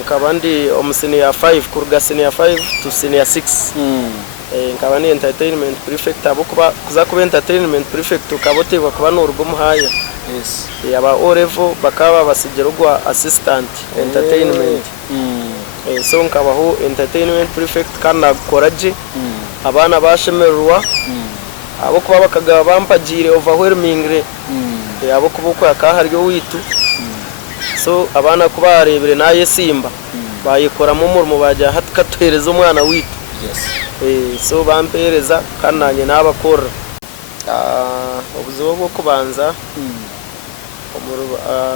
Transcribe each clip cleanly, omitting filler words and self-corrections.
nkaba ndi senior 5 kuruga senior 5 to senior 6 nkaba ni entertainment prefect abo kuza kuba entertainment prefect ukabotegwa kuba n'urugo muhaya yes aba orevo bakaba basigero gwa assistant entertainment so nkabaho entertainment prefect kana koraje abana bashemerwa abo kuba bakagaba bampagire overwhelming abo kubuko akaharyo witu so abana kuba arebere naye Simba bayikora mu murimo bajya hatkatwereza umwana witu yes so bampereza kananye n'abakora ubuzo bwo kubanza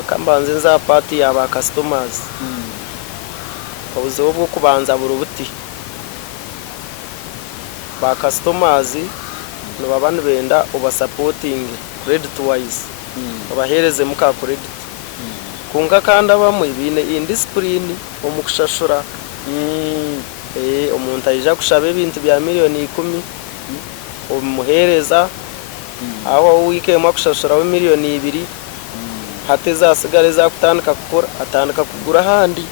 kambanze nza party yaba customers ubuzo bwo kubanza burubuti ba customers no babantu benda uba supporting credit wise bahereze muka credit kunga kanda bamwe bine indiscipline omukushashura umuntu ayija kushaba ibintu bya miliyoni 10 umuhereza aho wikema kushashura wa miliyoni 2 hateza asigare za kutandika kukora atandika kugura handi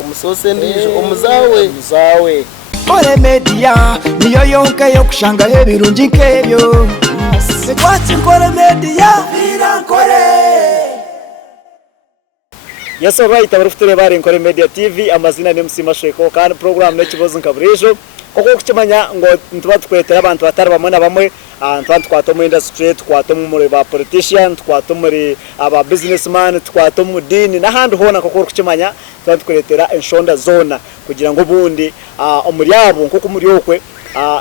umusose ndijo umuzawe Kore media niyo yonka yo kushanga hebirungi nkebyo Sekwati Kore media birankore Yes alright abarufite bari Kore Media TV amazina ni Musima Sheko kandi program ne kibozo nkaburejo koko kukimanya ngo ntuba twetera abantu batari bamwe na bamwe twato mu industry twato muri ba politician twato muri aba businessman twato mu dini n'ahandi hona koko kukimanya twetera enshonda zona kugira ngo bundi umuriyabo nko kumuriyokwe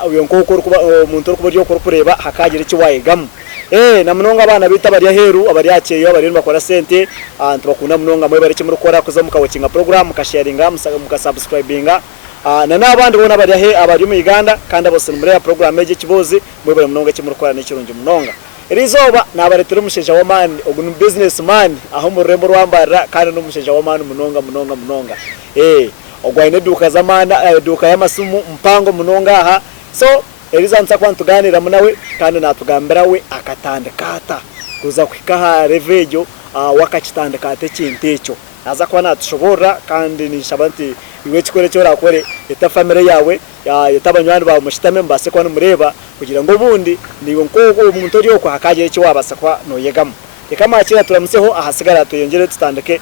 uyo nkoko umuntu uri kubyo kureba hakagira iki wayegamo na munonga abana bita bari heru abari yakeyo abari bakora sente tubakunda munonga mwe bari kimuri gukora kuza mukawacinga program mukasharinga mukasubscribinga na nabandi bona bari abari mu Uganda kandi bose muri ya program yeje kibozi mwe bari munonga kimuri gukora n'ikirungi munonga rizoba nabaretera umusheja wa man ugun businessman aho mu rembo rwambara kandi n'umusheja wa man munonga ogwaine duka zamana duka y'amasumu mpango munonga aha so erizanza kwantuganira munawe kandi natugambira we akatandikata kuza kwikaha revejo wakachitandikate kintecho aza kwa natushobora kandi nishabanti iwe kikore cyo rakore eta family yawe yatabanywana ba mushitame mbase kwa numureba kugira ngo bundi niwo nkoko umuntu uri ko hakaje cyo wabasa kwa no yegamo ekama akira turamuseho ahasigara tuyongere tutandike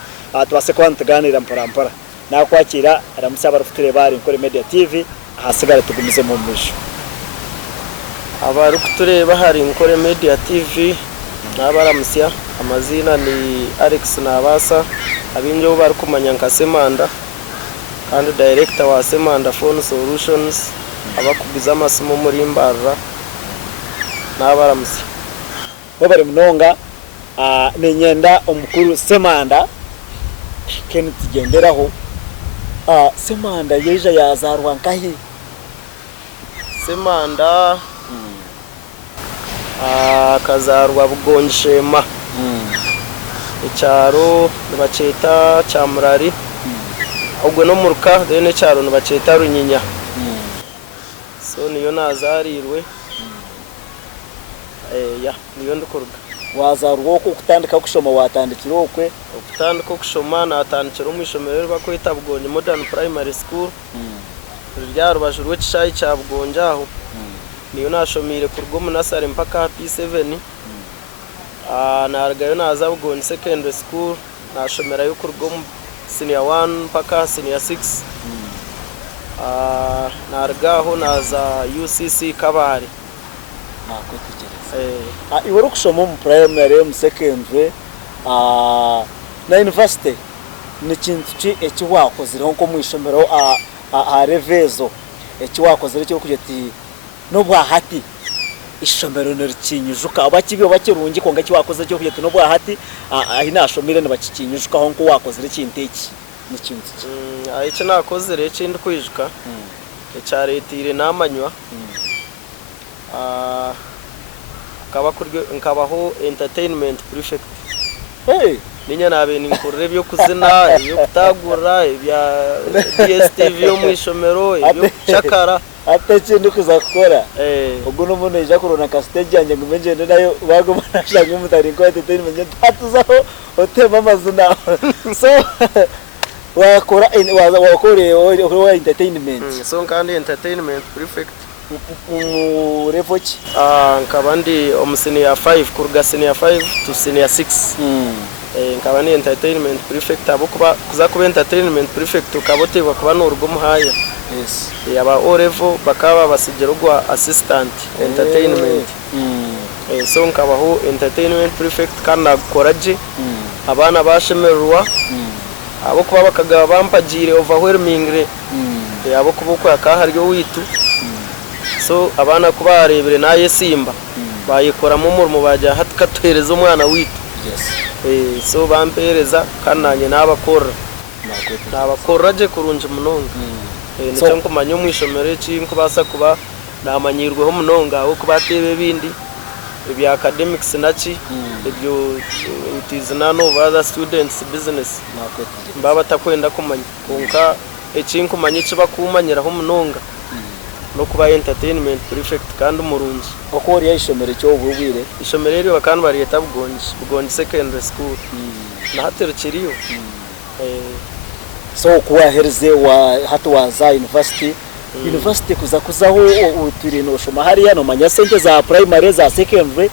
tubase kwa ntuganira mpora nakwakira aramusaba rufite bari Kore Media TV ahasigara tugumize mu misho abari kutureba hari Kore Media TV n'abaramusya amazina ni Alex Nabasa abinjo bari kumanya nka Semanda kandi director wa Semanda Phone Solutions abakugiza amasomo muri Mbarra n'abaramusya bari munonga nenyenda umukuru Semanda Kenneth genderaho Semanda yeja yazarwa nkahi Semanda kazarwa Bugonshema icyaro nibaceta cyamurari ubwo no muruka dene cyaro nibaceta Runyinya so niyo nazarirwe niyo ndukorwa wazarwa ko kutandika kushoma watandikira okwe kutandika kushoma natandikira umwishomero bakwita Bugonye Modern Primary School ryarubajwe rw'icyayi cya Bugonje aho niyo nashomire ku rwo munasare mpaka P7 naragayo naza Bugonye Secondary School nashomera yo ku rwo senior 1 mpaka senior 6 naragaho naza UCC Kabare iwe rukushoma mu primary mu secondary na university ni kintu ki ekiwakoziraho nko mwishomero revezo ekiwakozire cyo kujeti no bwahati ishomero nerikinyujuka abakibyo bakirungi konga kiwakoze cyo kujeti no bwahati ahinashomire nabakikinyujuka ho nko wakozire kinteki ni kintu icyo nakozire ikindi kwijuka ecyaretire namanywa nkabaho entertainment prefect ninya nabe ninkorere byo kuzina byo kutagura ibya DSTV yo mwishomero ibyo chakara atakindi kuzakora ubwo no muntu ija kurona ka stage yanjye ngumenje nayo bagoma nashaka umutari ko entertainment tatuzaho otema amazina so wakora wakora entertainment so kandi entertainment prefect mu level ki nkaba ndi senior 5 kuruga senior 5 to senior 6 nkaba ni entertainment prefect abo kuza kuba entertainment prefect ukabotegwa kuba n'urugo muhaya yes yaba O level bakaba basigera ugwa assistant entertainment so nkabaho entertainment prefect kandi nakoraje abana bashemerwa abo kuba bakagaba bampagire overwhelming abo kubuko yakahariyo witu so abana kuba arebere naye Simba bayikoramo umurimo bajya hatkatwereza umwana witu yes so bampereza kananye nabakoraje kurunje munonga nicyo nkumanya umwishomere cyinko basa kuba namanyirweho munonga aho kubatebe bindi ibya academics nachi ibyo it is none of other students business mbaba takwenda kumanya konka ekinko manye kiba kumanyiraho munonga no kuba entertainment prefect kandi umurungi okori yishomere cyo ububwire ishomere ryo bakandi bari yeta bugonji secondary school na hatero kiriyo so kuwahereze wa hatu waza university kuzaho uturi no shoma hariya no manya sente za primary za secondary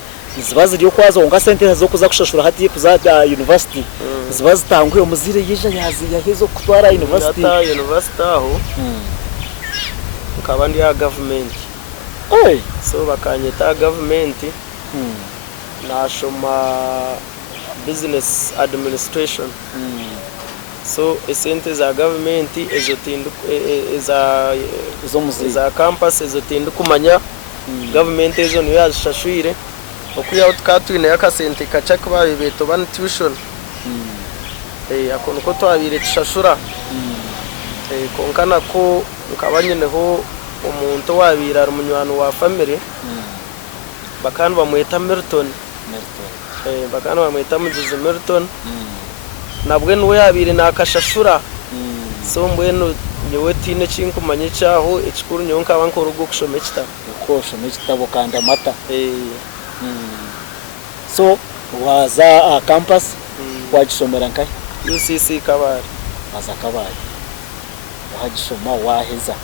zibazi ryo kwazo unga sente zo kuza kushashura hati kuza university zibazi tanguye umuzire yija yahizo kutwara university aho ukaba ndi ya government so bakanyeta government nashoma business administration so esente za government ezotindu za campus ezotindu kumanya government ezo niyo yazishashwire okuya utkatwine yakasente kacha kuba beto ban tuition akono ko twabire tushashura konkana ko ukabanyeneho umuntu wabira ari munywano wa family bakandi bamweta Milton bakandi bamweta mugize Milton nabwe nuwe yabire nakashashura so mbweno nyewe tine kinkumanye cyaho ekikuru nyonka abankora ugo kushome kitabo kandi amata so waza campus wajisomera nkai UCC Kabare waza Kabare wajishoma waheza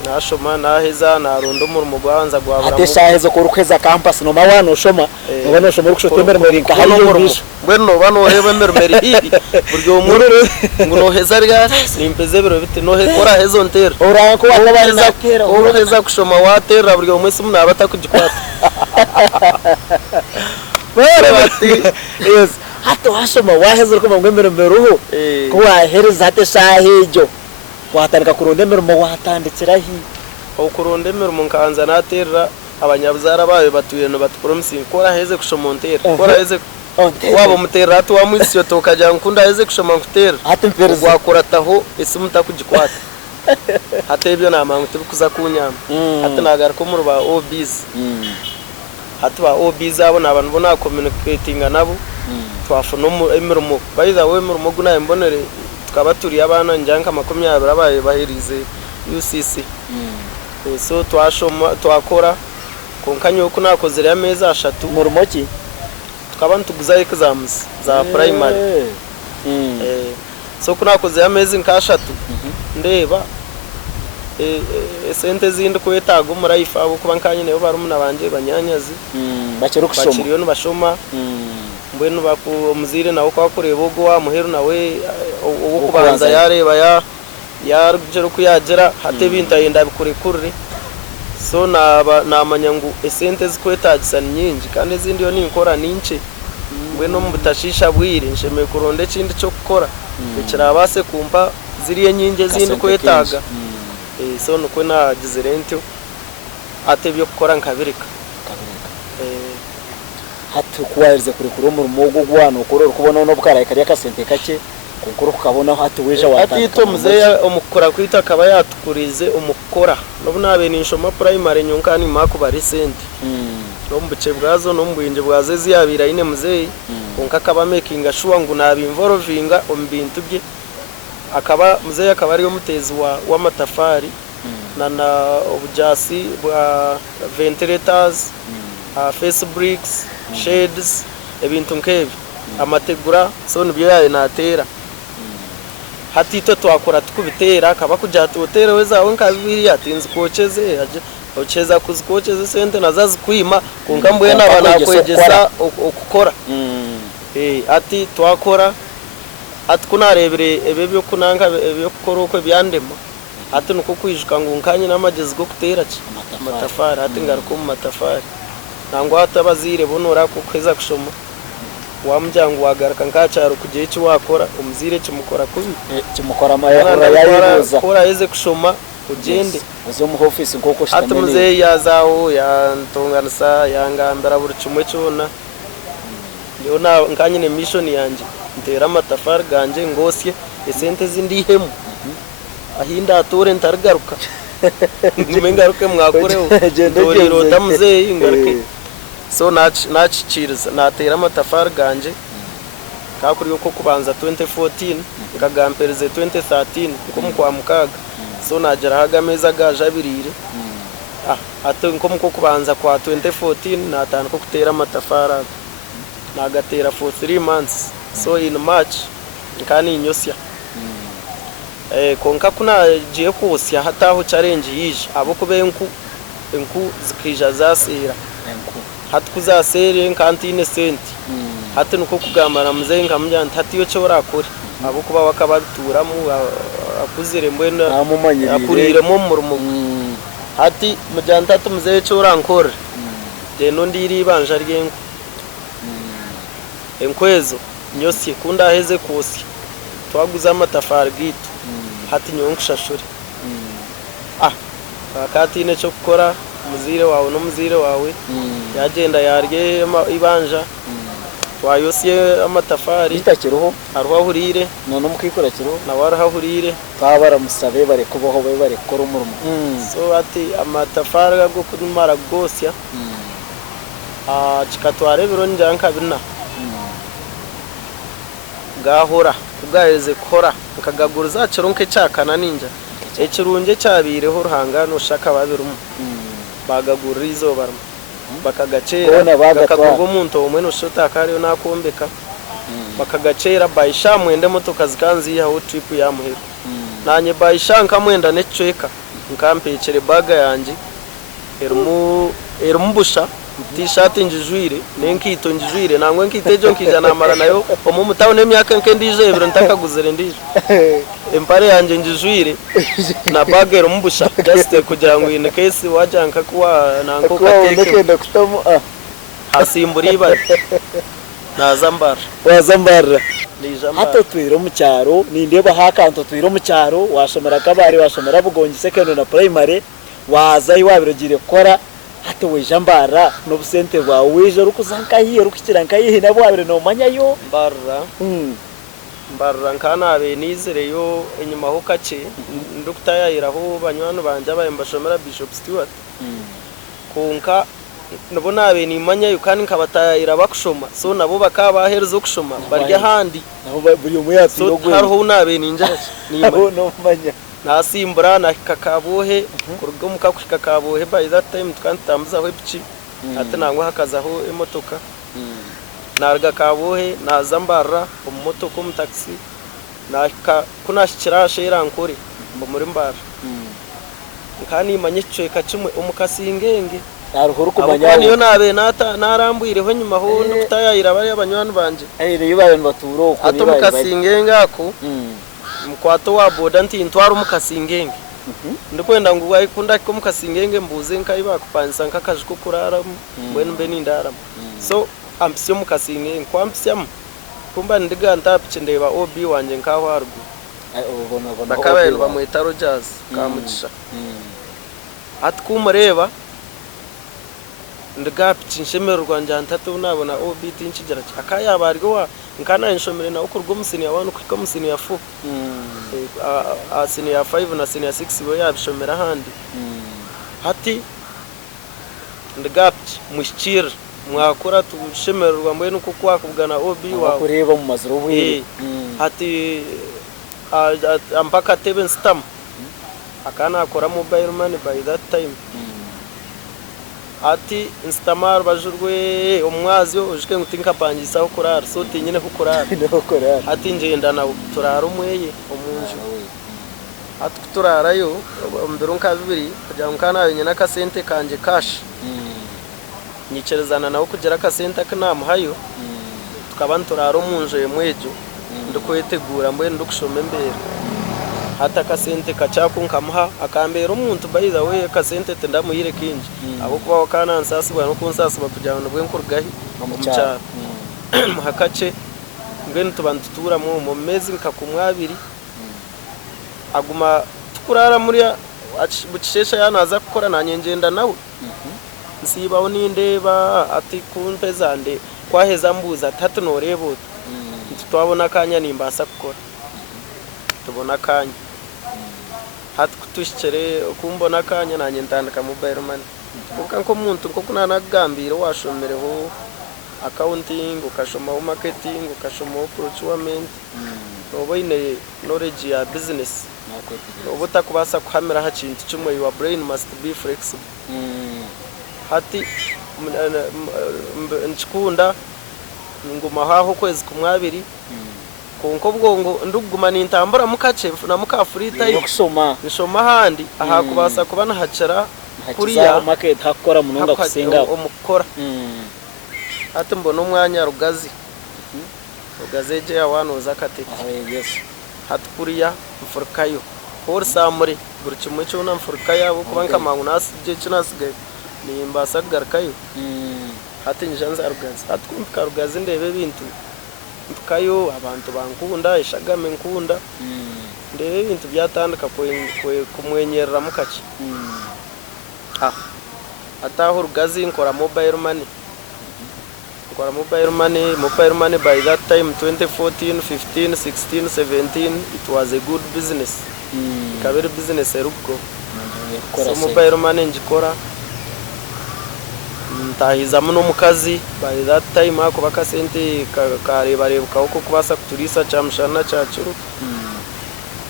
naheza narundo umurimo gwanza gwabara ate shahezo kurukweza campus no mawano shoma no shoma rukushotemera merinka hariyo bisho bweno bano hebe mermeri hiri buryo umuriro ngo heza rya nimpeze biro bite no hekora hezo ntera uranko wakabari nakera heza kushoma watera buryo mwese muna batakugikwata bati yes hato hashoma waheza ko mwemere meruho ko wahereza ate shahejo watanka kurondemera mu watandikira hi au kurondemera mu nkanza naterra abanyabuzara bawe batuye no batupromise ko raheze kushomontera ko raheze wabo mutera atu wa mwisi tokaja nkunda heze kushoma nkutera ate mpereza wakorataho isimu takugikwata hatebyo namangu tubikuza kunyama ate nagaruko mu ba OBs atu ba OBs abo nabantu bona communicating nabo twafuna emirimo bayiza we emirimo guna imbonere tukaba turi abana njanka 20 abaye bahirize UCC so twashoma twakora konkanyo ko nakozere ameza ashatu mu rumoki tukaba ntuguza exams za primary so kunakoze amezi nkashatu ndeba sente zindi ko yetago murayifa abo kuba nkanye ne barumuna banje banyanyazi bakero kushoma bakiriyo no bashoma mbwenu baku muzire nawo kwakoreye bogo wa muheru nawe uwo kubanza yareba yarugero kuyagera hate binta yenda bikurekurire so namanyangu esente zikwetagisa nyingi kandi zindi yo ninkora nince mbwenu mubutashisha bwire nsheme kuronde kindi cyo gukora kirabase kumpa ziriye nyinge zindi kwetaga so nuko nagize rentyo atebyo gukora nkabirika hatu kuwarize kuri kurumu mugo gwano ukorora kubona no bwaraye kari akasente kake kunkuru kukabona hatu weja watanga atito muzeya umukora kwita akaba yatukurize umukora no bunabe ninshoma primary nyunkani mako bari sente no mbuce bwazo no mbwinje bwaze ziyabira ine muzeyi konka akaba making sure ngo nabi involvinga ombintu bye akaba muzeyi akaba ari yo mutezi wa matafari na obujasi bwa ventilators face bricks shades ebintu nkebi amategura so nibyo yaye natera hatito twakora tukubitera kaba kujya tutere wezawe nkabiri atinze kocheze ocheza kuzikocheze sente nazazi kwima kungambuye nabana kwegesa okukora ati twakora ati kunarebere ebe byo kunanga ebyo gukora uko byandemo ati nuko kwijuka ngo nkanye namagezi go kutera amatafari ati ngaruko mu matafari nangwa hatabazire bonora ko kweza kushoma wamjyango wagaruka nkacaro kugiye cyo wakora umuzire kimukora kubi kimukora amayahura yayibuza kora yeze kushoma ugende uzo mu office ngoko shitamene atumuze yazaho yantonganisa yangambara buri kimwe cyona yo na nkanyine mission yanje ntera amatafari ganje ngosye esente zindihemu ahinda atore ntargaruka ngumengaruke mwakoreho toriro tamuze ingaruke so nachiriza natera amatafari ganje kakuri uko kubanza 2014 ngagampereze 2013 uko mukwa mukaga so najera hagameza gaje abirire ato nko muko kubanza kwa 2014 natana ko kutera amatafari nagatera for 3 months so in March nkani inyosya konka kuna giye kusya hataho challenge yije abo kubenku enku zikija zasira hatukuzasere nkantine senti hati nuko kugamara muze nkamya ntatiyo cyo rakore abo kuba wakabaturamo akuzire mbwena akurire mu murumo hati mujanta tumuze cyo rankore deno ndiri banja ryenku enkwezo nyosye kunda heze kusya twaguza amatafari gitu hati nyonkushashuri akatine cyo gukora muzire wawe no muzire wawe yagenda yarye ibanja twayosye amatafari itakiroho arwahurire none mukikora kiroho na warahurire twabara musabe bare kubaho bare kora umurimo so ati amatafari go kumara gosya chikatware biro njanka bina gahora kubwaheze kora nkagaguruza cironke cyakana ninja ekirunje cyabireho ruhangano shaka babirumu bagagurira izo barmo bakagacera bakagurwa umuntu umwe no shota kariyo nakombeka bakagacera bayisha mwende motoka zikanzi yaho trip yamuhera nanye bayisha nkamwenda necweka nkampecere baga yanje erumbusha t-shirt njijwire nenkito njijwire nangwe nkitejo nkijana amara nayo omu town emyaka nkendije ebiro ntakaguzere ndije empare yanje njijwire na bagero mbusha just kugira ngo in case wajanka kuwa nanko kateke hasimburi ba nazambara wazambara hato twiro mu cyaro nindeba hakanto twiro mu cyaro washomera kabari washomera bugongi second na primary waza iwabirogire kora hato wejambara no busente bwa weje rukuzanka hiye rukikiranga hiye nabo wabire no manyayo mbarra nkana abe nizere yo enyuma ho kace ndukutayiraho banywano banje abayembashomera Bishop Stewart konka nabona abe ni manyayo kandi nkabatayira bakushoma so nabo bakabahereza kushoma barya handi nabo buri umuyatsi yo gwe hariho nabe ninjara nabo no manya nasimbura na kakabohe kurgo mukakikabohe by that time twantambuza ho ipiki atanangwa hakazaho imotoka narga kabohe nazambara umumotoko mu taxi naka kunashikira shera nkore muri mbara nkani manyicwe kacimwe umukasingenge aruhuru kumanya niyo nabe narambuireho nyuma ho ndutayira bari abanywano banje iyo babantu baturo uko niba atomukasingenge ako mkwato wa boda nti ntwara umukasingenge ndikwenda ngo wayikunda ko mukasingenge mbuze nkayi bakupansa nkakaje ko kurara mbene mbe nindara so ampsyo mukasingenge kwampsyam kumba ndiga ntapike ndeba OB wanje nkaho hargu ubona bakabayelo bamwita Rogers kamugisha atkumureba ndiga pinshemerwa rwanje ntatu nabona OB tinchigera akaya barwa nkana inshomere na ukurwa musini ya 1 kwiko musini ya 4 asini ya 5 na sini ya 6 bo yabishomera handi hati ndagapti mushikira mwakora tushemerwa mbwe nuko kwakubgana OB wa kureba mu mazuru bwe hati ampaka teben stam akana akora mobile money by that time ati instamar bajurwe omwazi ujike ngutinkapangisaho kurara so tinyine kukurara ati ngenda nawe turara umweye omunju ati turarayo mbere nka bibiri kugira ngo kana yenye nakasente kanje cash nyicerezana nawe kugira akasente kanamuhayo tukaba turara omunju yemwejo ndukwetegura mbwe ndukushoma embere hata akasente kacakunkamuha akambera omuntu by the way akasente tendamuyire kinji abo kuba wakana nsasibwa no kunsasibwa kugira ngo bwe nkurugahi omucyaro muhakace ngene tubantutura mu mezi nkakumwabiri aguma tukurara muri bucishesha yanaza gukora nanye ngenda nawe nsibaho nindeba ati kumpezande kwaheza mbuza tatu norebo twabona kanya nimbasa gukora tubona kanya hati kutushikere kumbona kanya nanye ndandika mobile money kuko nko muntu nko kunanagambira washomereho accounting ukashoma marketing ukashoma procurement oboine knowledge ya business obutakubasa kuhamira hakintu kimwe your brain must be flexible hati nchikunda nguma haho kwezi kumwabiri konko bwongo nduguma nintambura mukace na mukafurita nishoma handi aha kubasa kubana hacara kuriya market hakora munonga kusenga omukora ati mbona umwanya rugazi je yawano zakatete hati kuriya mfurkayo hor samure buri kimwe cyo na mfurkaya abo kubanka mangu nasije cinasigaye nimbasa garkayo hati njanza rugazi hati kumka rugazi ndebe bintu kayo abantu bankunda ishagame nkunda ndebe ibintu byatandika kumwenyerera mukaci ataho rugazi nkora mobile money by that time 2014 15 16 17 it was a good business kabiri business erugo so mobile money njikora ntahiza muno mukazi by that time ako bakasente karebarebuka uko kubasa kuturisa cyamshana cyacuru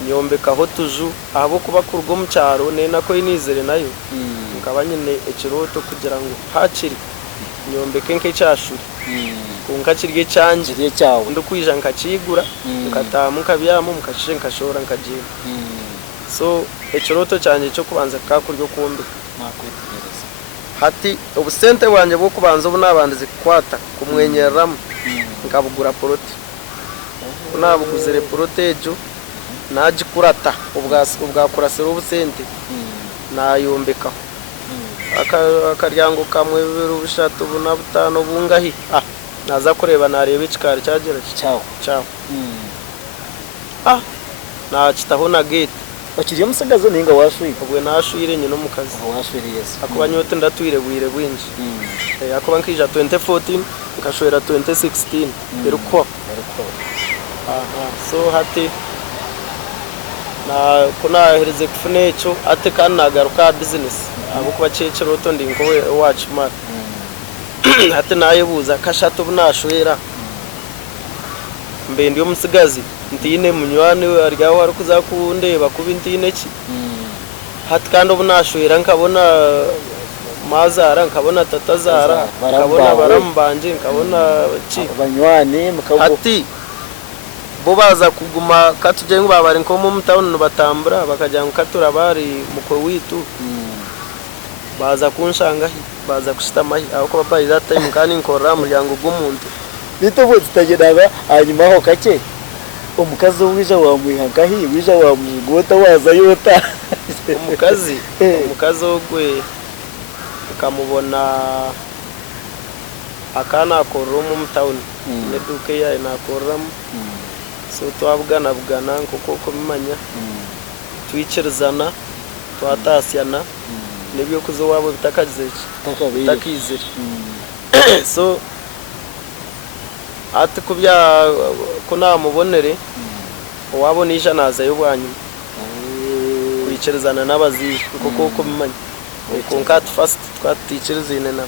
nyombekaho tuju abo kuba kurwo mu cyaro nako inizere nayo nkabanyine ekiroto kugira ngo hakiri nyombeke nke cyashuri kunkakirye cyanje cyawo ndukwijja nkakigura nkatamuka byamo mukashije nkashora nkagiye so ekiroto cyanje cyo kubanza kakuryo kumbi nakwitegereza hati obusente bwanje bwo kubanza ubu nabandize kwata kumwenyeramo nkabugura poroti unabuguzere porotejo najikurata ubwakurasira ubusente nayombekaho akaryango kamwe bibiri ubishatu buna butano bungahi naza kureba nareba ikikari cyagera cyawo nakitaho na gate bakiriye musagazo ninga washuye ubwe nashuire nyine mu kazi washuiriye akuba nyote ndatwire bwire bwinji akuba nkija 2014 nkashwera 2016 eruko so hati na kuna hereze kufunecho ate kanagaruka business abo kuba cecero to ndinko we watch mar hati nayebuza kashato bunashwera mbe ndiyo musigazi ntine munywane we aryaho ari kuzakundeba kuba intine ki hati kandi bunashwera nkabona mazara nkabona tatazara nkabona barambanje nkabona ki abanywane mukago hati bo baza kuguma katuje ngo babari nko mu town batambura bakajya ngo katura bari mukwe witu baza kunshanga baza kushitamahi aho by that time kandi nkora muryango gumuntu bitobo zitagedaga hanyuma ho kake umukazi wija wa muhangahi wija wa mugota waza yota umukazi ogwe kamubona akana akoromo mu town neduke ya inakoramo so twabugana nkoko kumanya twicerezana twatasyana nebyo kuzo wabo bitakazije takizire so ati kubya kuna mubonere wabo nisha naza yubwanyu kwicerezana nabazi nkoko kumanya konkat fast twaticerezine na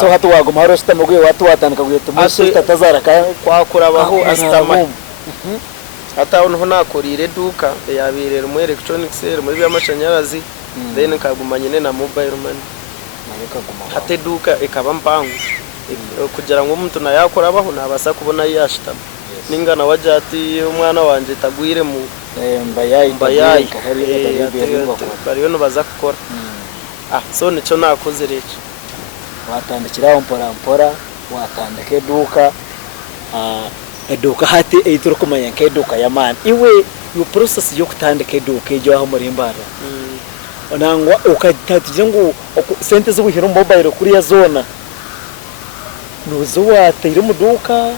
so hatu wagoma haroshita mugwe watu watandika guyeto mushi tatazara kwa kurabaho astama hata uno nakorire duka yabirera mu electronics muri by'amashanyarazi then kagumanye na mobile money hate duka ikaba mpangu kugira ngo umuntu nayakora abaho nabasa kubona yashita ningana wajati umwana wanje tagwire mu mbayayi bariyo no baza gukora so nico nakoze rero watandikiraho mpora watandika eduka hati eituro kumanya keduka yamani iwe yo process yo kutandika eduka ejo aho muri mbara onangwa ukatatije ngo sente zo buhira mobile kuri ya zona nuzo watire muduka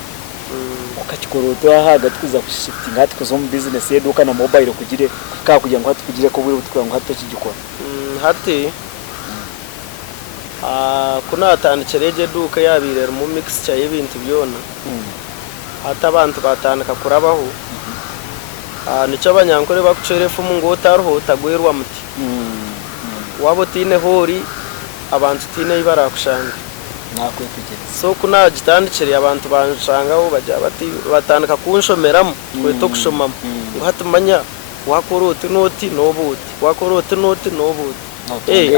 ukakikoroto hagati kuza kushifting hati kuzo mu business yeduka na mobile kugire kugira ngo hati kugire ko buri butwa ngo hati kigikora hati kuna atandikirege duka yabirera mu mixture y'ibintu byona hata abantu batandika kurabaho nico abanyankore bakucerefu mu ngo taruho tagwerwa muti wabo tine hori abantu tine ibarakushanga nakwe kugera so kuna gitandikiriye abantu banshangaho bajya bati batandika kunshomeramo kweto kushomamo uhatumanya wakorote noti nobuti wakorote noti nobuti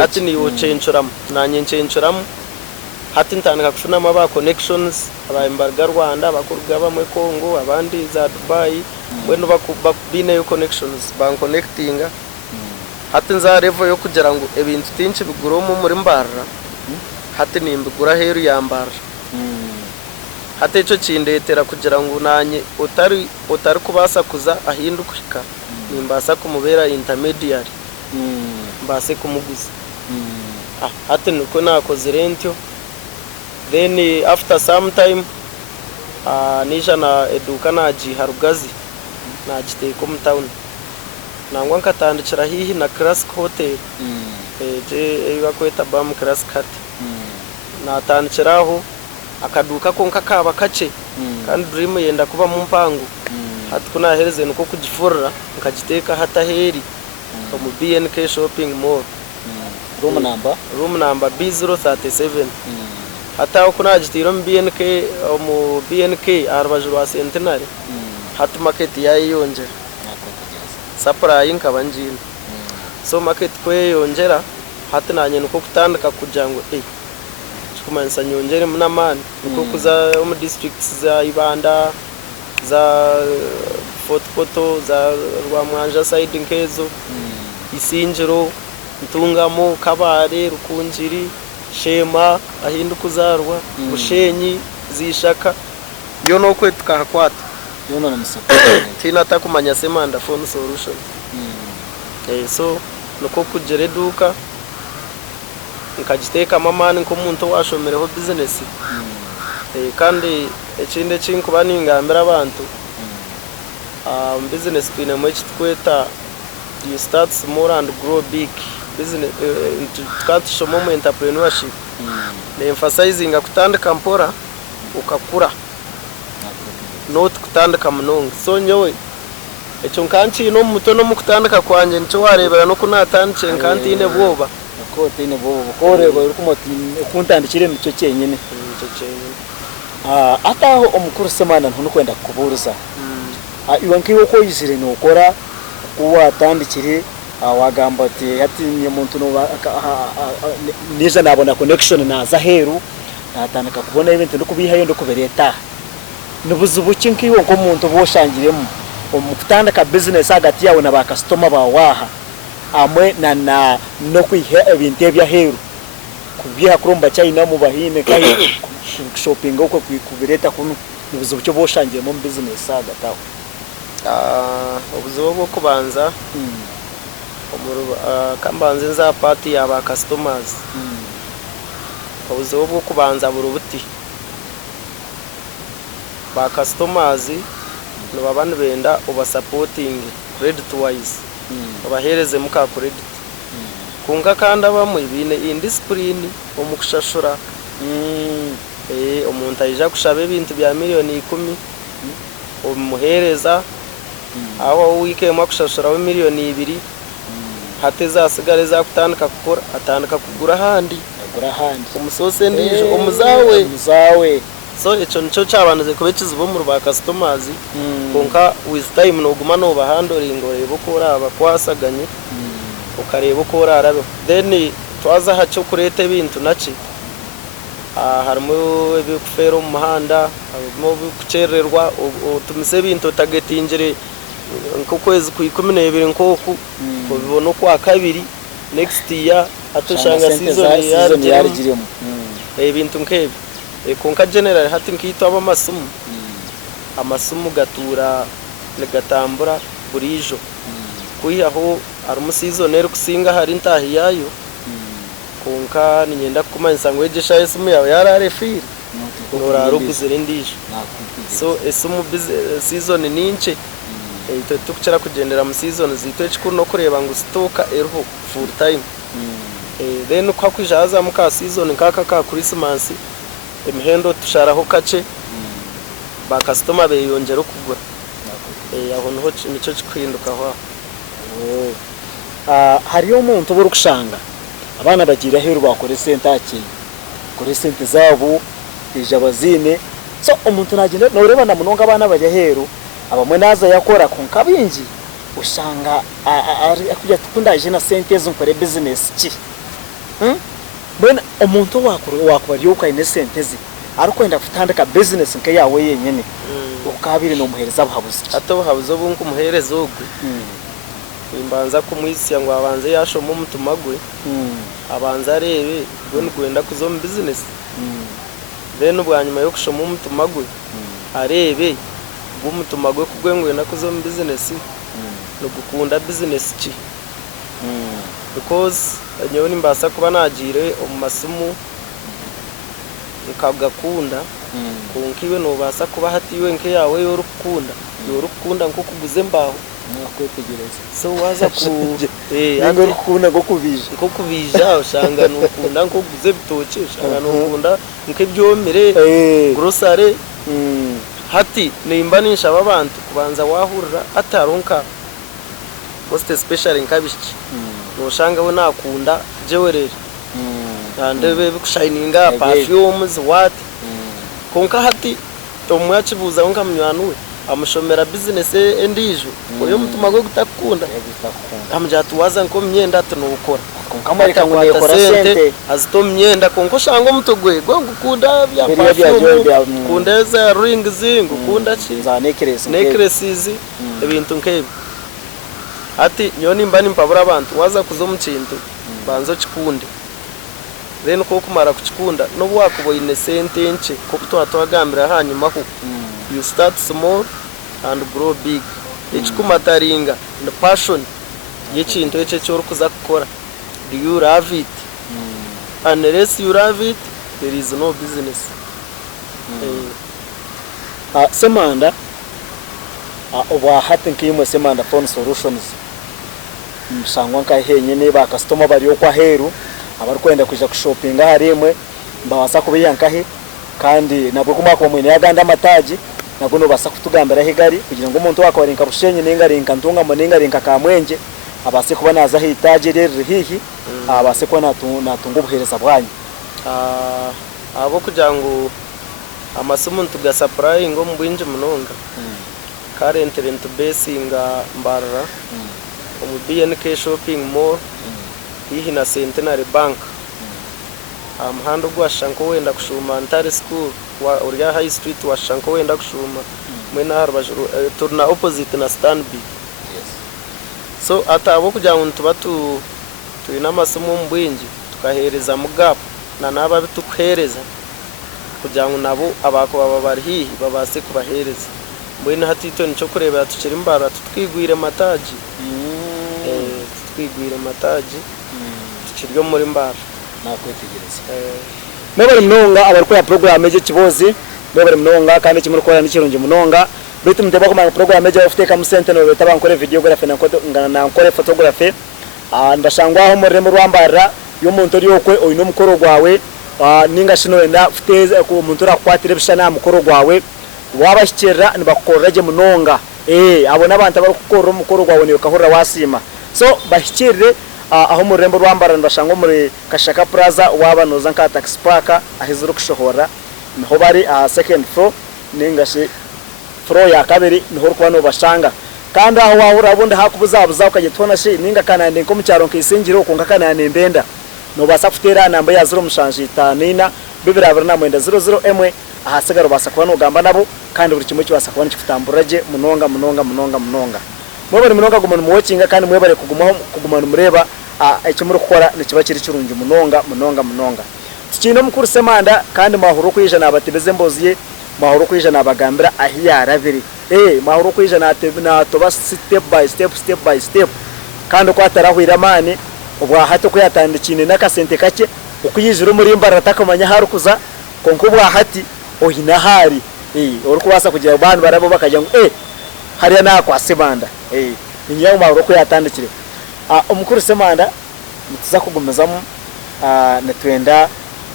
ati ni ucencuram nanye ncencuram hati ntandika kushunama ba connections abayimbarga Rwanda bakurga bamwe Kongo abandi za Dubai bweno bakubine yo connections ban connectinga hati nza revo yo kugira ngo ebintu tinchi biguromo muri mbarra hati nimbigura heru yambara hati ico cindetera kugira ngo nanye utari kubasa kuza ahinduka nimbasa kumubera intermediary mbase kumuguza hati nuko nakoze rentyo then after some time nisha na eduka naji harugazi najiteko mu town nangwa nkatandikira hihi na Classic Hotel je bakweta bam Classic Cat natandikiraho akaduka ko nkakaba kace kandi dream yenda kuba mu mpangu hati kuna hereze nuko kugifurra nkagiteka hata heri mu BNK shopping mall room number B037 hata kuna jitiro mu BNK arbajwa centenary hati market yayiyonje supply nkabanjini so market kwe yongera hati nanye nuko kutandika kujango kumansa nyongere munamani nuko kuza mu districts za Ibanda za Fort Poto za Rwamwanja side nkezo Isinjiro Ntungamo Kabare Rukunjiri Shema ahinduka uzarwa Bushenyi Zishaka yo no kwetuka hakwata yo no musaka tina takumanya semanda phone solution so nuko kugere duka nkagiteka mamani nko muntu washomereho business kandi ekinde kinkuba ningambira abantu business twine mu kitweta you start small and grow big business tukatishoma mu entrepreneurship ne emphasizing akutandika mpora ukakura not kutandika munonga so nyowe echo nkanchi no muto no mukutandika kwanje nco warebera no kunatandike nkanti ine bwoba ko tine bobo koreba urukumoti kuntandikire nico cyenyene ataho omukuru semana ntuno kwenda kuburuza iwe nkiwo ko yizire no ukora kuwatandikire wagamba ati yatinye muntu no niza nabona connection na zaheru natandika kubona ibintu no kubihayo ndo kubereta nubuzubuki nkiwo ngo muntu boshangiremo omukutandika business hagati yawe na ba customer bawaha amwe na no kwiha ebintu bya heru kubiha kurumba China mu bahine kai shopping uko kubireta kuno nubuzubuki boshangiye mu business hagataho ubuzo bwo kubanza kambanze nza party yaba customers ubuzo bwo kubanza burubuti ba customers no babana benda uba supporting credit wise abahereze muka credit kunga kanda bamwe bine indiscipline omukushashura umuntu ayija kushabe ibintu bya miliyoni 10 umuhereza aho wikema kushashura wa miliyoni 2 hateza asigare za kutandika gukora atandika kugura handi umusose ndije umuzawe so echo nico cyabanze kubekiza bo mu ba customers konka with time no guma no bahandoringo rebo kora abakwasaganye ukareba uko rarabe then twaza haco kureta ibintu naci harimo ibikufera mu muhanda harimo bikucererwa tumise ibintu tagetingire nko kwezi ku 12 nkoku bibona kwa kabiri next year atushanga season yarigiremo ibintu nkebi konka general hati nkito amasumu gatura negatambura burijo kuyiho harimo season ero kusinga hari ntahi yayo konka ninyenda kumanyisa ngo ejesha esumu yawe yararefire uraruguzira indisho so esumu season ninche tukuchara kugendera mu season zito ekikuru no kureba ngo stoka eruho full time then kwa kwijaza muka season nkaka ka Christmas emihendo tusharaho kace ba customer beyongera kugura aho niho nico kikwihinduka ho hariyo umuntu buri kushanga abana bagira hero bakore sentaki kore sente zabo ijabazine so umuntu nagenda noreba na munonga abana bajya hero abamwe naza yakora kunkabinji ushanga ari akujya tukunda jina sente z'unkore business ki bwana umuntu wakubari yuko ine sente zi arikwenda kutandika business nke yawe yenyene ukabiri no muhereza abahabuzi atabahabuzo bunku muhereza ogwe imbanza kumwisi ngo abanze yashoma umutumagwe abanza arebe gwe ngwenda kuzo mu business then ubwanyuma yo kushoma umutumagwe arebe umutumagwe kugwe ngwenda kuzo mu business no gukunda business ki because nyewe nimbasa kuba nagire mu masumu ukagakunda kunkiwe no basa kuba hatiwe nke yawe yo rukunda nko kuguze mbaho nakwetegereza so waza ku ngo rukunda ngo kubija ushanga nukunda nko kuguze bitoke ushanga nukunda nke byomere grocery hati nimba ninsha babantu kubanza wahurira ataronka most especially nkabishiki no shanga we nakunda jewerere ndebe bikushininga perfumes what konka hati tomwachibuza onka mnywanuwe amushomera business endijo oyo mutuma go gutakunda amjatu waza nko myenda tunukora konka ngo yakora sente azito myenda konko shango mutogwe go gukunda bya perfume kundeza ring zingu kunda chi za necklaces ibintu nkebi ati nyoni mbani mpabura abantu waza kuzomukintu banzo chikunde then ko kumara kuchikunda no bwakuboyine sente enche ko kutwatwagambira hanyuma ho you start small and grow big ichikumataringa the passion yechinto eche cyo kuza gukora do you love it unless you love it there is no business semanda oba hatinkiye semanda phone solutions msangwa nka henyene ba customer bari yo kwa heru abarkwenda kuja kushoppinga harimwe mbawasa kubiyankahe kandi nabwo kumako mwene yaganda mataji nabwo no basa kutugambira hegari kugira ngo umuntu wakawarinka bushenye nengarinka ntunga monengarinka kamwenje abase kuba naza hitaje rero hihi abase ko natunga ubuhereza bwanyu abo kugira ngo amasumu tuga supply ngo mbwinje munonga current rent basinga mbarara mu BNK shopping mall hihi na Centenary Bank amhando gwa shanko wenda kushuma Ntare school wa urya high street wa shanko wenda kushuma mwena harbajuru turna opposite na Stanby so atabo kugira ngo tubatu tuyina masomo mbwinji tukahereza mugap na naba bitukuhereza kugira ngo nabo abako baba bari hihi babase kubahereza mwena hatito nico kureba tukiri mbara tutwigwire mataji twigwire mataji tukiryo muri mbara nakwetegereza mebari mnonga abarkoya program eje kibozi mebari mnonga kandi kimurukora n'ikirungi mnonga bitu muteba ko program eje ofiteka mu center no betaba nkore videography na nkore photography ndashangwa aho muri rwambara yo muntu uri okwe oyi no mukoro gwawe ninga shino wenda futeze ko muntu rakwatire bishana mukoro gwawe wabashikira nibakoraje mnonga abona abantu abakora umukoro gwawe ni ukahora wasima so bashikire aho muri rwambara ndashangwa muri Kashaka Plaza wabanoza nka taxi park ahizuru kushohora niho bari second floor ningashe floor ya kabiri niho rwano bashanga kandi aho wahura bundi hakubuzabuza ukagitona she ninga kanande nko mu cyaro nkisingiro ukunga kanande mbenda no basa kutera namba ya 0754 224 ahasigara basa kuba no gamba nabo kandi buri kimwe cyose akubona kifutamburaje munonga mwebare munonga gumana muwatchinga kandi mwebare kugumana mureba icyo muri gukora nikiba kiri kirungi munonga tikino mukuru semanda kandi mahoro kwijana abatebeze mboziye mahoro kwijana abagambira ahiyarabiri mahoro kwijana na toba step by step kandi kwatarahwira mane ubwa hato kuyatandikine nakasente kake ukuyizira muri imbara takamanya harukuza konko bwa hati ohina hari uri kubasa kugira abantu barabo bakajya ngo hariya nakwa semanda ninyawo mahoro kuyatandikire umukuru semanda tuza kugumezamo netwenda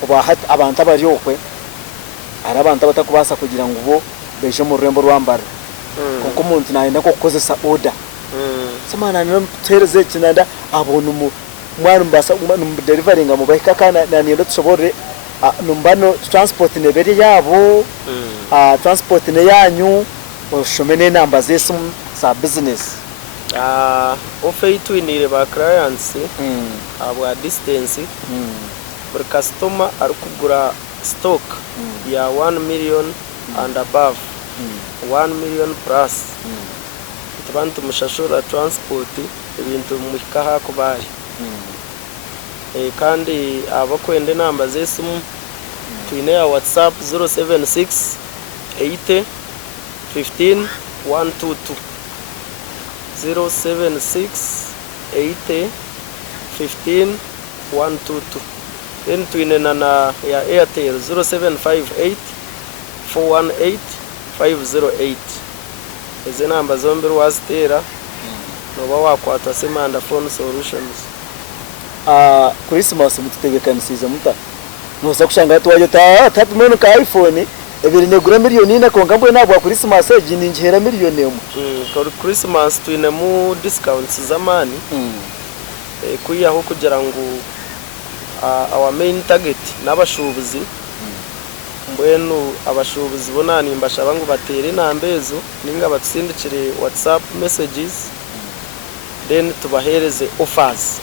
ubwa hati abantu abaryokwe ari abantu batakubasa kugira ngo bo beje mu rembo rwambara konko umuntu nayenda ko kukozesa order semana nino tereze kinanda abonu mwana mbasa delivering mu bahika kana naniyo tushobore numbano transport neberi yabo transport ne yanyu oshomene namba zesu za business ofeitu inire ba clients abwa distance per customer arukugura stock ya 1 million and above 1 million plus abantu mushashura transport ibintu mukaha kubari kandi abakwende namba zesu twine ya WhatsApp 076 80 15 122 076 80 15 122 then twine na ya Airtel 0758 418 508 eze namba zombi wazitera noba wakwata semanda phone solutions Christmas mututegekanisize muta nuza kushanga twaje tatu meno ka iPhone ebiri negura miliyoni na konga mbwe nabwa Christmas ejininjera miliyoni emu kuri Christmas twine mu discounts zamani kuyaho kugira ngo our main target n'abashubuzi mbwenu abashubuzi bonani mbashaba ngo batere nambezo ninga batsindikire WhatsApp messages then tubahereze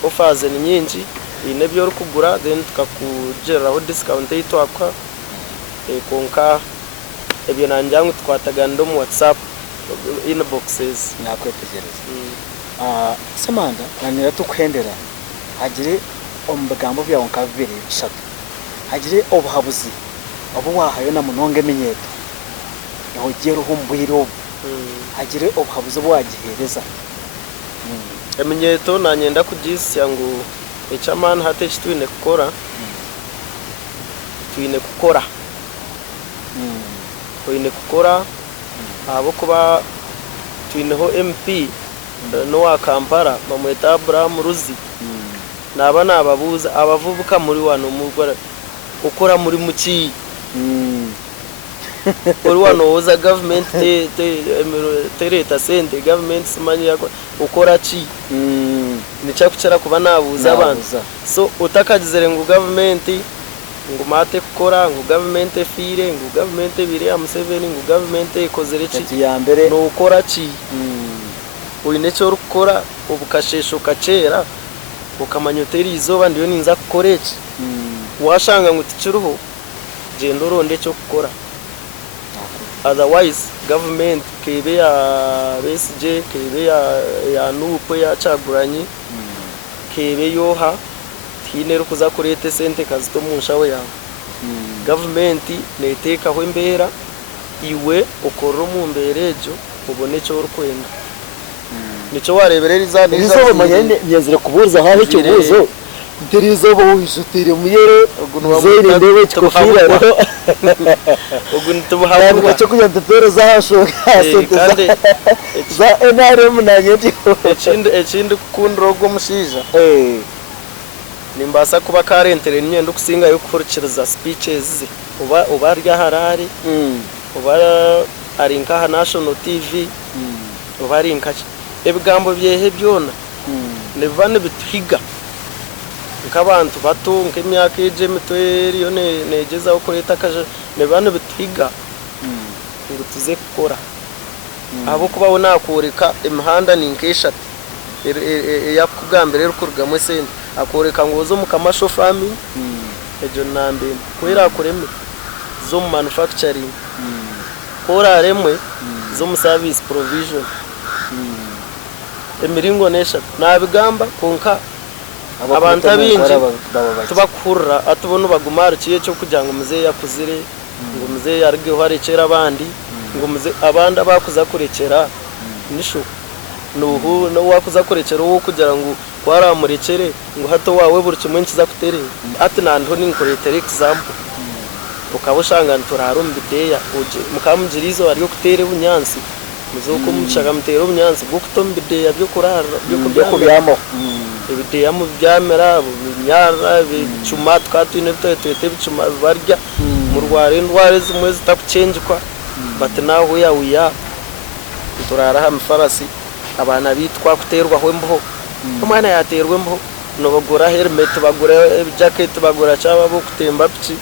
offers ni nyingi ine byo kugura then tukakugeraho discount yitwakwa konka ebyo nanjangu twataganda mu WhatsApp inboxes nakwetegereza semanda nanira tukwendera hagire ombagambo byawo nkabiri bishatu hagire obuhabuzi abo wahayo na munonge menyeto yogero humbwiro hagire obuhabuzi bwagihereza emenyeto nanyenda kujisya ngo echamana hate twine kukora twine kukora abo kuba twineho MP no wa Kampala bamweta Abraham Ruzi naba nababuza abavubuka muri wano mugora ukora muri muki uri wano uza government tereta sente government simanya yako ukora ki nica kuchera kuba nabuza abantu so utakagizere ngo government ngo mate kukora ngo government fire ngo government bire ya Museveni ngo government ikozere ki ya mbere no ukora ki uyine cyo rukora ubukashesho kacera ukamanyoteri izoba ndiyo ninza kukoreki washanga ngo ticuruho gendo ronde cyo gukora otherwise government kebe ya BSJ kebe ya nupo ya Chaguranyi kebe yoha tinero kuza kurete sente kazito munshawe yawe government neteka ho imbera iwe ukoro mu mberejo ubone cyo rukwenda nico wareberera izandi izo manyene nyezire kubuza haho icyo buzo ndirizo bo wisutire muyere zere ndebe kofira ro ugun tubuhawa cyo kujya ndepero zahasho kandi za NRM nanyeti ekindi kundro gwo mushija nimbasa kuba karentere nyendo kusinga yo kurikiriza speeches uba arya harari uba arinka national TV uba arinka ebigambo byehe byona nebane bituhiga nk'abantu bato nk'imyaka ije mitweri yo negeza uko yetakaje nebane bituhiga ngo tuze gukora abo kubaho nakureka imihanda ninkeshatu yakugambere rukurugamo sente akoreka ngo zo mu kamasho farming ejo nambe kwera kureme zo mu manufacturing kora remwe zo mu service provision emiringo nesha nabigamba konka abantu abinji tubakurra atubona bagumara kiye cyo kugira ngo muze yakuzire ngo muze yarge harekera abandi ngo muze abandi abakuza kurekera nisho nuhu no wakuza kurekera wo kugira ngo kwaramurekere ngo hato wawe buri kimwe nkiza kutere ati nanto ninkoretere example ukabushanga nturarumbideya uje mukamugirizo ari kutere bunyansi muzoko mucaga mutero bunyansi bwo kutombideya byo kurara byo kubyamo ibideya mu byamera binyara bicuma twatine twete bicuma barya mu rware ndware zimwe zitakucenjwa but naho ya turara ha mfarasi abana bitwa kuterwa hwembo umwana yaterwe mbo no bagura helmet bagura jacket bagura cyaba bo kutemba pici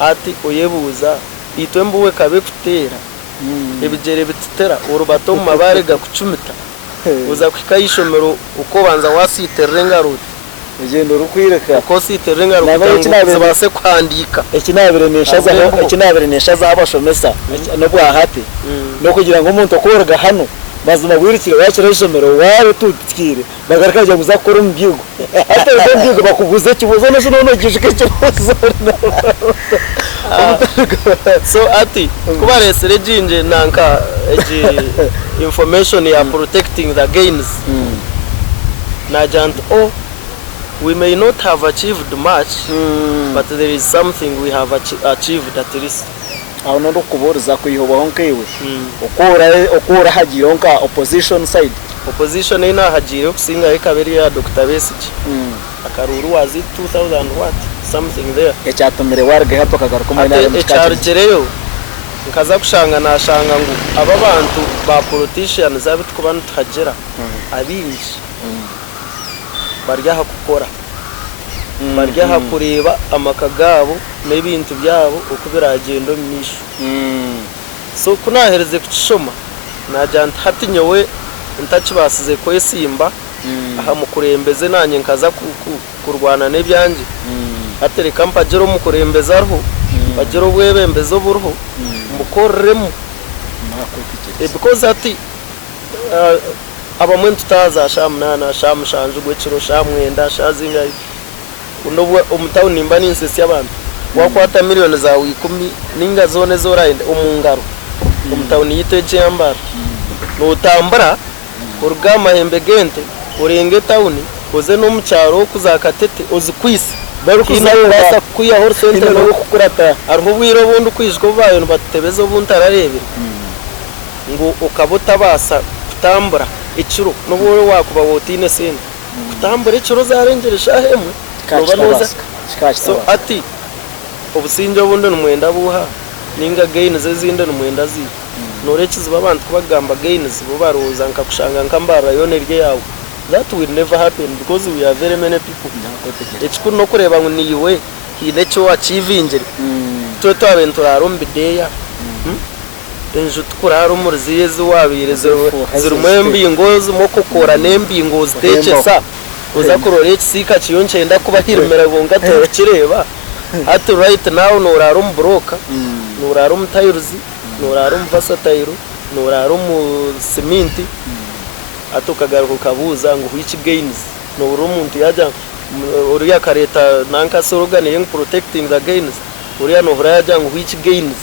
ati oyebuza itwembuwe kabe kutera ebigere bititera urubato mu mabare gakucumita uza kwikayishomero uko banza wasiterrenga ruti ugendo rukwireka uko siterrenga ruti zabase kwandika ekinabirenesha zabashomesa no bwahate no kugira ngo umuntu akorga hano bazuma wirikire wakira ishomero wawe tutikire bagarakaje guzakora umbigo ate umbigo bakubuze kibuzo no sino gishike kibuzo so ati kuba resere jinje nanka information ya protecting the gains najant we may not have achieved much but there is something we have achieved at least aho no kuboriza kuyihobaho nkewe ukora hagiro nka opposition side opposition ina hagiro kusinga ikabiri ya Dr. Besige akaruru wazi 2000 what something there ecyatumire warge hapo kagaruka mu ntara mu chargereyo nkaza kushanga nashanga ngo aba bantu ba politicians abitkubantu hagera abinji barya hakukora barya hakureba amakagabo n'ibintu byabo uko biragendo misho so kunahereze kucishoma najya hatinyowe ntakibasize ko esimba aha mukurembeze nanye nkaza kurwana n'ebyanje atereka mpagero mukurembeza roho bagero bwebembezo buruho mukorremu because ati abamwe tutaza shamnana shamshanje gwekiro shamwenda shazinga unobwa umutawu nimba n'insesi y'abantu wakwata miliyoni za 10 ninga zone zorainde umungaro umutawu niyiteje yambara nutambara urugama hembe gente urenge tawuni uze no mucyaro kuzakatete uzikwisi bari kuzabasa kuya hor center no kukurata arho bwiro bundu kwishwe bayo batebezo buntararebe ngo ukabota basa kutambura iciro n'ubwo wakuba wotine sene kutambura iciro zarengeresha hemwe nobanoza so ati obusinjo bundo numwenda buha ninga gain zezinde numwenda zi norekiza babantu kubagamba gains bo baroza nkakushanga nkambara yone rye yawo that will never happen because we are very many people ekikuru no kureba ngo niwe hine cyo achievingire twe twabentura arombideya enjo tukurara umurzi yezu wabireze zirumwembi ngozi mokokora nembi ngozi tekesa uza kurore ekisika kiyonchenda kuba hirumera bonga tukireba at right now no rarum broka no rarum tires no rarum versatile no rarum cement atukagaruka kabuza ngo which gains no rumuntu yaja uriya kareta nanka soroganiye protecting the gains uriya no huraja ngo which gains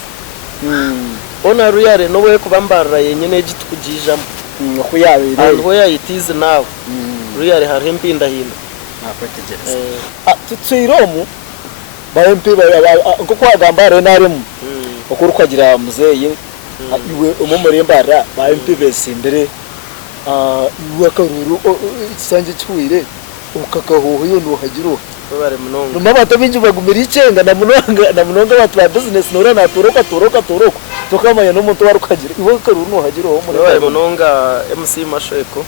ona ruyare no we kubambara yenyene gitukujijamo kuyabire and where it is now ruyare hari mpinda hinda nakotegereza tutsiromu bayempi kuko agambare narimo okuru kwagira muzeyi iwe umumurembara bayempi besindere iwe karuru sanje cyuire ukakaho yo no hagiro bare munonga numaba binji bagumira icenga na munonga batu ba business nora na toroka tukamanya no muntu warukagira iwe karuru no hagiro ho muri bare munonga MC Masheko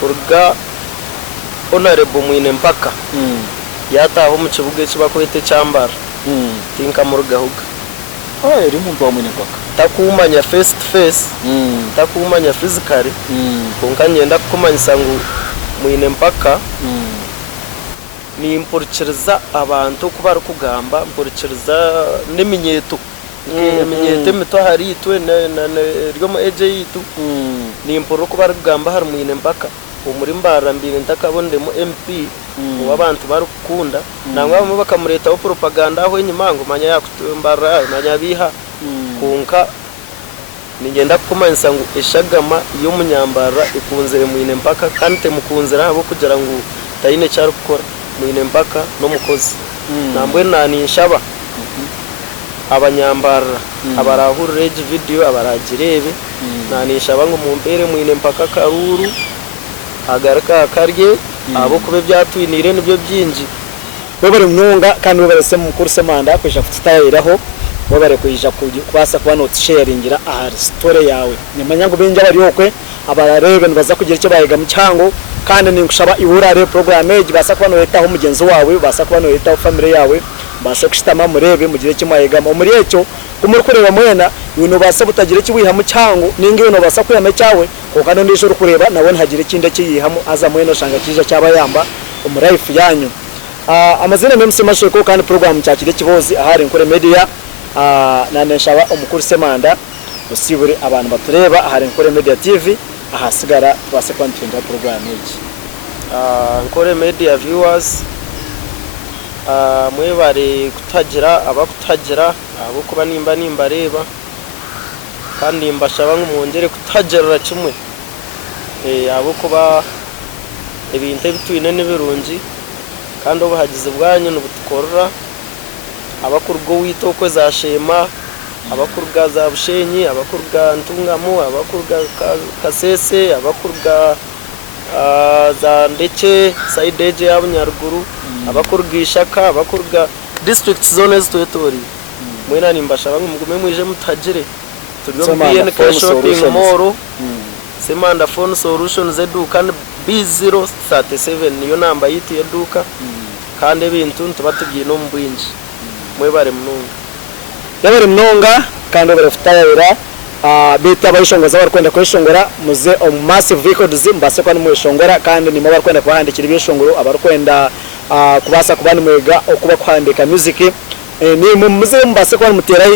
kurga honorable mwine mpaka yataho mu kibuga kibakwete cyambara tinka mu rugahuga eri muntu wa mwine mpaka takumanya face to face takumanya physically konka nyenda kumanyisa ngo mwine mpaka nimpurikiriza abantu kuba ari kugamba mpurikiriza n'eminyeto eminyeto emito hari itwe ryo mu eje yitu nimpurira kuba ari kugamba hari mwine mpaka umuri mbarambire ntakabondemo MP w'abantu bari kukunda nangwa bamwe bakamuretaho propaganda aho inyuma ngo manya yakutumbara manya biha kunka nigenda kumanisa ngo eshagama iyo munyambara ikunzire mwine mpaka kandi temukunzira abo kugira ngo tayine cyari gukora mwine mpaka no mukozi nambwe nanishaba abanyambara abarahurije video abaragirebe nanishaba ngo mumpere mwine mpaka karuru agaraka akarye abo kube byatwinire nibyo byinji bobare mnonga kandi bobare se mukuru semanda kwisha kutayiraho bobare kuyija kubasa kuba not sharingira aha story yawe nyamanya ngo benja bari okwe abararebe baza kugira icyo bayiga mu cyango kandi ninkushaba iburare program age basa kuba no yetaho mugenzi wawe basa kuba no yetaho family yawe basa kushitama murebe mugire icyo mwayiga muri ecyo kumuri kureba mwena ibintu basa butagira icyo wiha mu cyango ninge ibintu basa kuyama cyawe ko kandi ndisho kureba nawe ntagire ikindi cyihamo aza mwena shanga kije cyaba yamba umurife yanyu amazina MC Masheko kandi program cyakire kibozi ahari nkore media naneshaba umukuru semanda usibure abantu batureba ahari nkore media TV ahasigara twase kwantinda program iki nkore media viewers mwe bari kutagira abakutagira abo kuba nimba reba kandi mbashaba nk'umwongere kutagerera kimwe abo kuba ibintu bitwine n'ibirungi kandi ubu hagize bwanyu n'ubutukorora abakurgo witoko za shema abakurga za bushenyi abakurga ntungamo abakurga kasese abakurga za ndeke saideje y'abanyaruguru abakurga ishaka abakurga district zones tuetori mwena nimbashaba nk'umugume mwije mutagire turiyo BNK shopping mall Semanda phone solutions eduka B037 niyo namba yitu eduka kandi ibintu tubatubyiye no mbwinji mwe bare mnonga yabere mnonga kandi bare futayira bita bayishongoza bari kwishongora muze massive vehicles mbase kwa mwishongora kandi nimo bari kwenda kuhandikira ibishongoro abari kwenda kubasa kubana mwega okuba kwandika music ni muze mbase kwa mutera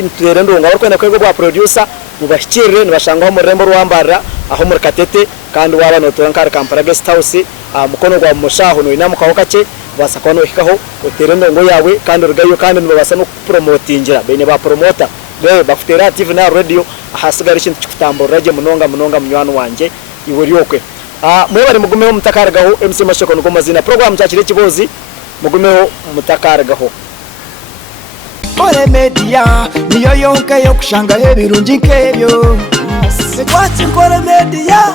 ndonga bari kwenda kwego bwa producer mubashikire nibashangaho mu rembo rwambara aho muri Katete kandi wabano turankara Kampala guest house mukono gwa mushaho no inamuka hokache basa kwano hikaho utere ndongo yawe kandi rugayo kandi nibabasa no promotingira bene ba promoter be bafutera TV na radio ahasigara ikintu cyikutamboraje munonga munywano wanje iburi yokwe mwe bari mugumeho mutakaragaho MC Masheko nuko mazina program cyakire kibozi mugumeho mutakaragaho Kore media niyo yonke yo kushanga hebirungi nkebyo Sekwachi Kore media